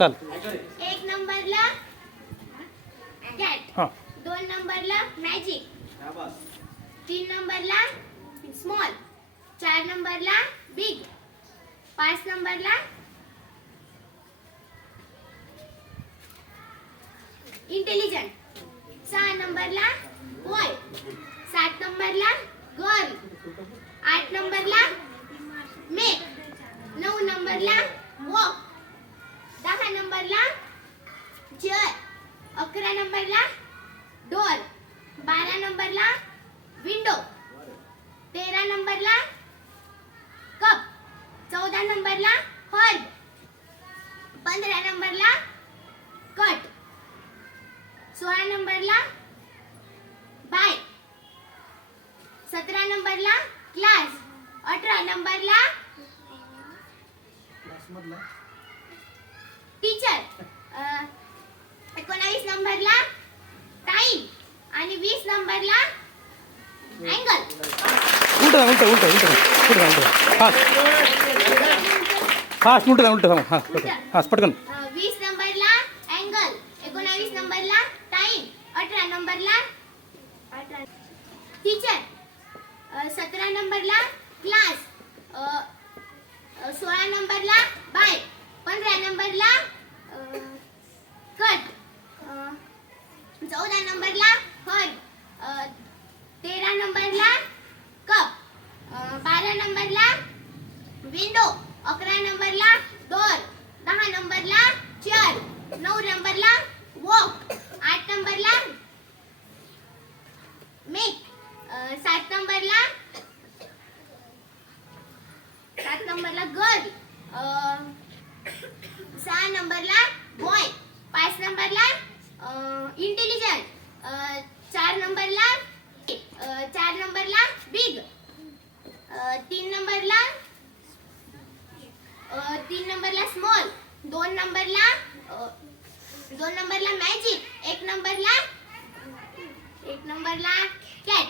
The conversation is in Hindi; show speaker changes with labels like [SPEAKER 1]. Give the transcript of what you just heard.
[SPEAKER 1] चाल।
[SPEAKER 2] एक नंबरला कॅट
[SPEAKER 1] हाँ
[SPEAKER 2] दोन नंबरला मॅजिक तीन नंबरला स्मॉल चार नंबरला बिग पाच नंबरला इंटेलिजंट सहा नंबरला बॉय सात नंबरला गर्ल आठ नंबरला मेक नऊ नंबरला अकरा नंबरला डोर बारा नंबरला विंडो. तेरा नंबरला कप. चौदा नंबरला हर्ब पंधरा नंबरला कट. सोळा नंबरला बाय. सतरा नंबरला क्लास अठरा नंबरला टीचर. एकोणावीस नंबरला टाइम आणि वीस नंबरला अँगल.
[SPEAKER 1] उलट जा उलट उलट उलट उलट जा उलट फास्ट फास्ट उलट जा उलट हां पटकन. हां पटकन.
[SPEAKER 2] वीस नंबरला अँगल एकोणावीस नंबरला टाइम अठरा नंबरला अठरा टीचर सतरा नंबरला क्लास सोळा नंबरला बाय पंधरा नंबरला नंबरला हर तेरा नंबरला कप. बारा नंबरला विंडो. अकरा नंबरला डोर. दहा नंबरला चेअर. नऊ नंबरला वॉक. आठ नंबरला मेक सात नंबरला सात नंबरला गर्ल. सहा नंबरला बॉय. पाच नंबरला इंटेलिजंट चार नंबरला चार नंबरला बिग। तीन नंबरला तीन नंबरला स्मॉल दोन नंबरला दोन नंबरला मॅजिक एक नंबरला एक नंबरला कॅट